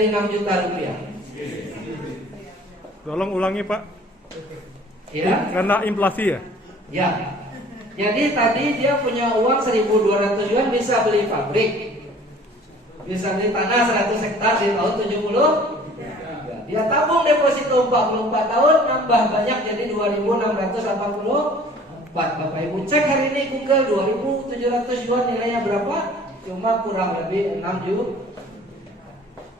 jadi 6 juta rupiah. Tolong ulangi Pak. Ya. Karena inflasi ya? Ya. Jadi tadi dia punya uang 1.200 yuan bisa beli pabrik. Bisa beli tanah 100 hektar di tahun 70. Dia tabung deposito 44 tahun, nambah banyak jadi 2.684. Bapak Ibu cek hari ini Google 2.700 yuan nilainya berapa? Cuma kurang lebih 6 juta.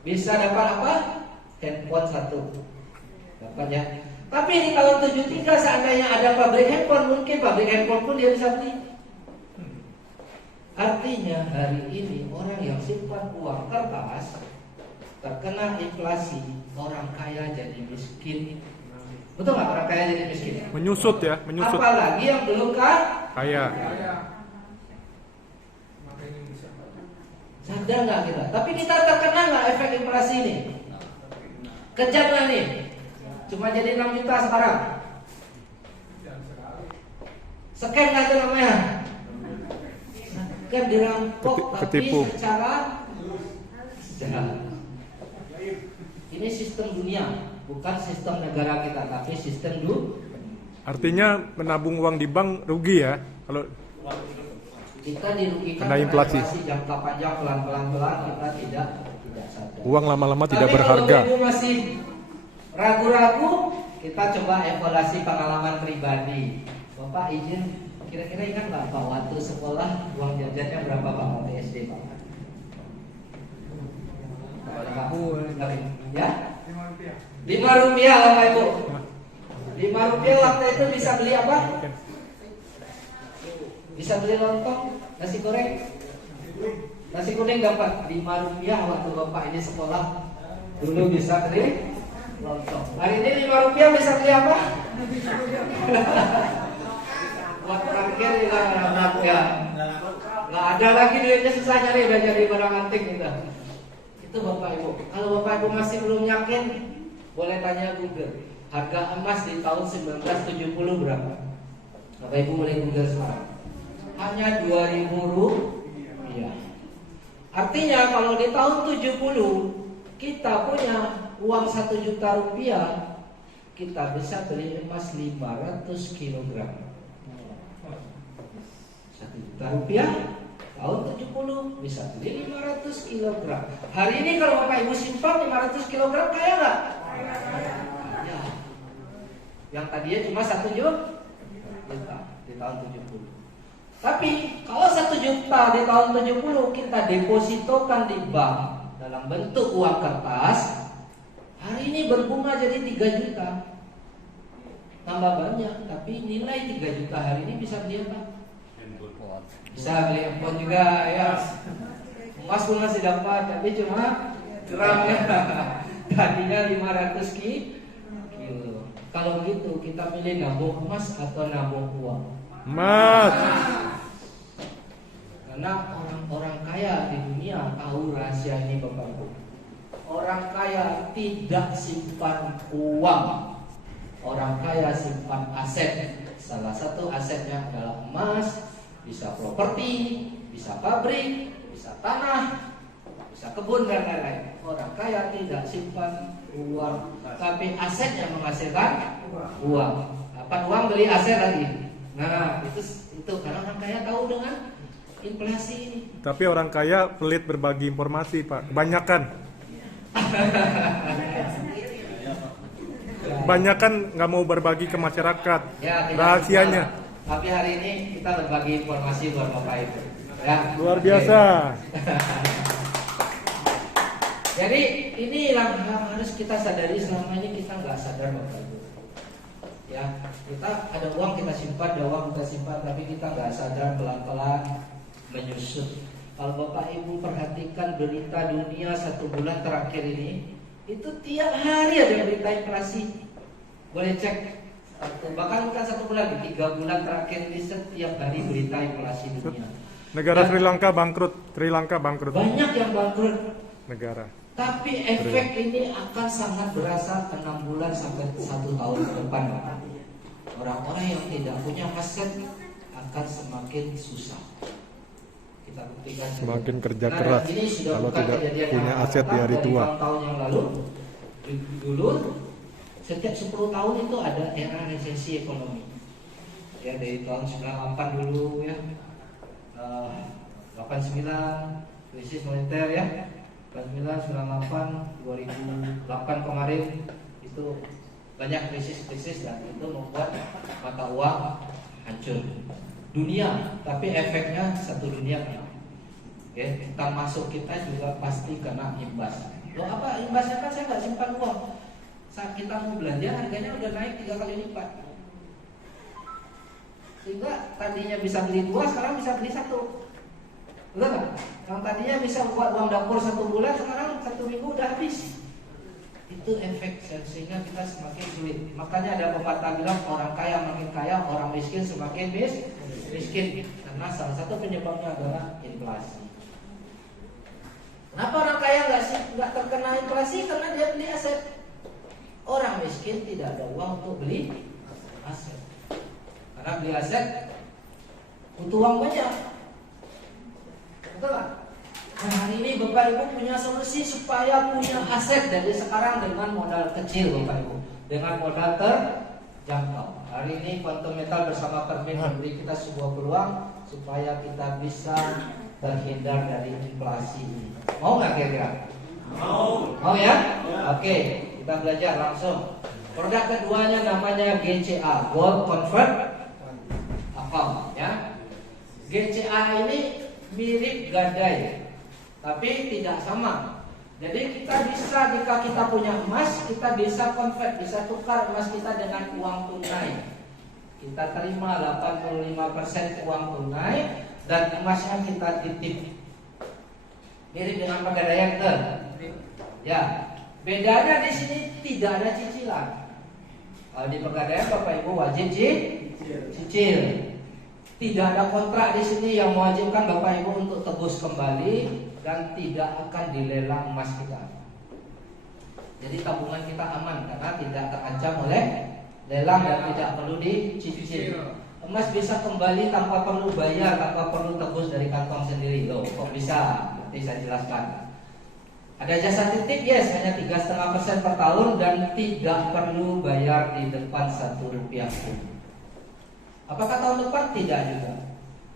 Bisa dapat apa? Handphone 1. Dapat ya. Tapi di tahun 73 seandainya ada pabrik handphone, mungkin pabrik handphone pun dia bisa beli. Artinya hari ini orang yang simpan uang kertas terkena inflasi, orang kaya jadi miskin. Betul nggak orang kaya jadi miskin? Menyusut ya, menyusut. Apalagi yang belum kaya. Sadar nggak kita? Tapi kita terkena nggak efek inflasi ini? Kejam nggak nih? Cuma jadi 6 juta sekarang. Scam nggak itu namanya? Scam dirampok Ketipu. tapi secara ini sistem dunia, bukan sistem negara kita, tapi sistem Artinya menabung uang di bank rugi ya? Kalau kita dirugikan karena inflasi jangka panjang pelan-pelan kita tidak sadar. Uang lama-lama tidak Tapi berharga. Kalau Ibu masih ragu-ragu, kita coba evaluasi pengalaman pribadi. Bapak izin, kira-kira ingat nggak Pak waktu sekolah uang jajannya berapa Pak waktu SD Pak? Ya? 5 rupiah Bapak Ibu. 5 rupiah waktu itu bisa beli apa? Bisa beli lontong, nasi goreng. Nasi kuning dapat 5 rupiah waktu Bapak ini sekolah. Dulu bisa beli lontong. Hari ini 5 rupiah bisa beli apa? Buat terakhir ya. Nggak ada lagi duitnya, susah nyari, udah jadi barang antik gitu. Itu Bapak Ibu. Kalau Bapak Ibu masih belum yakin, boleh tanya Google. Harga emas di tahun 1970 berapa? Bapak Ibu boleh Google sekarang. Hanya 2.000 rupiah. Artinya kalau di tahun 70 kita punya uang 1 juta rupiah, kita bisa beli emas 500 kg. 1 juta rupiah tahun 70 bisa beli 500 kg. Hari ini kalau Bapak Ibu simpan 500 kg kaya nggak? Ya. Yang tadinya cuma 1 juta di tahun 70. Tapi kalau 1 juta di tahun 70 kita depositokan di bank dalam bentuk uang kertas, hari ini berbunga jadi 3 juta. Tambah banyak, tapi nilai 3 juta hari ini bisa beli apa? Bisa beli handphone juga ya. Emas pun masih dapat, tapi cuma gramnya tadinya 500 kilo. Kalau begitu kita pilih nabung emas atau nabung uang? Emas. Karena orang-orang kaya di dunia tahu rahasia ini Bapak Ibu. Orang kaya tidak simpan uang. Orang kaya simpan aset. Salah satu asetnya adalah emas, bisa properti, bisa pabrik, bisa tanah, bisa kebun dan lain-lain. Orang kaya tidak simpan uang, tapi asetnya menghasilkan uang. Apa uang beli aset lagi? Nah, itu karena orang kaya tahu dengan inflasi ini. Tapi orang kaya pelit berbagi informasi, Pak. Kebanyakan nggak mau berbagi ke masyarakat. Ya, rahasianya. Tapi hari ini kita berbagi informasi buat Bapak Ibu. Ya. Luar biasa. Jadi ini yang harus kita sadari, selama ini kita nggak sadar Bapak Ibu. Ya, kita ada uang kita simpan, tapi kita nggak sadar pelan-pelan menyusut. Kalau Bapak Ibu perhatikan berita dunia 1 bulan terakhir ini, itu tiap hari ada berita inflasi. Boleh cek. Bahkan bukan 1 bulan, 3 bulan terakhir ini setiap hari berita inflasi dunia. Negara Sri Lanka bangkrut. Banyak yang bangkrut. Negara. Tapi efek ini akan sangat berasa 6 bulan sampai 1 tahun ke depan. Orang-orang yang tidak punya aset akan semakin susah. kita buktikan. Semakin kerja Karena keras ini sudah kalau bukan tidak kejadian punya yang aset di hari dari tua. tahun yang lalu. Dulu setiap 10 tahun itu ada era resesi ekonomi. Ya dari tahun 98 dulu ya. 89 krisis moneter ya. 99, 98, 2008 kemarin itu banyak krisis-krisis dan itu membuat mata uang hancur dunia, tapi efeknya satu dunia kena. Oke, kita masuk kita juga pasti kena imbas. Loh apa imbasnya? Kan saya nggak simpan uang. Saat kita mau belanja harganya udah naik 3 kali lipat. Sehingga tadinya bisa beli 2 sekarang bisa beli 1. Betul nggak? Yang tadinya bisa buat uang dapur 1 bulan sekarang 1 minggu udah habis. Itu efek sehingga kita semakin sulit. Makanya ada pepatah bilang orang kaya makin kaya, orang miskin semakin miskin. Karena salah satu penyebabnya adalah inflasi. Kenapa orang kaya nggak terkena inflasi? Karena dia beli aset. Orang miskin tidak ada uang untuk beli aset. Karena beli aset butuh uang banyak. Betul nggak? Nah, hari ini Bapak Ibu punya solusi supaya punya aset dari sekarang dengan modal kecil Bapak Ibu, dengan modal terjangkau. Hari ini Quantum Metal bersama Permin memberi kita sebuah peluang supaya kita bisa terhindar dari inflasi ini. Mau nggak kira-kira? Mau ya? Oke, kita belajar langsung. Produk keduanya namanya GCA, Gold Convert Account ya. GCA ini mirip gadai, tapi tidak sama. Jadi kita bisa, jika kita punya emas, kita bisa convert, bisa tukar emas kita dengan uang tunai. Kita terima 85% uang tunai dan emasnya kita titip. Mirip dengan pegadaian kan? Ya. Bedanya di sini tidak ada cicilan. Kalau di pegadaian Bapak Ibu wajib cicil. Tidak ada kontrak di sini yang mewajibkan Bapak Ibu untuk tebus kembali dan tidak akan dilelang emas kita. Jadi tabungan kita aman karena tidak terancam oleh lelang dan tidak perlu dicicil. Emas bisa kembali tanpa perlu bayar, tanpa perlu tebus dari kantong sendiri. Loh, kok bisa? Nanti saya jelaskan. Ada jasa titip, yes, hanya 3,5% per tahun dan tidak perlu bayar di depan Rp1 pun. Apakah tahun depan? Tidak juga.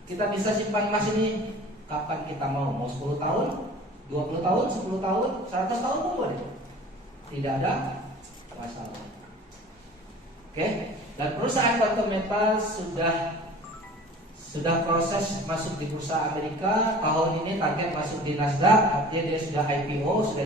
Kita bisa simpan emas ini kapan kita mau. Mau 10 tahun, 20 tahun, 10 tahun, 100 tahun pun boleh. Tidak ada masalah. Oke. Dan perusahaan Quantum Metal sudah proses masuk di bursa Amerika. Tahun ini target masuk di Nasdaq. Artinya dia sudah IPO, sudah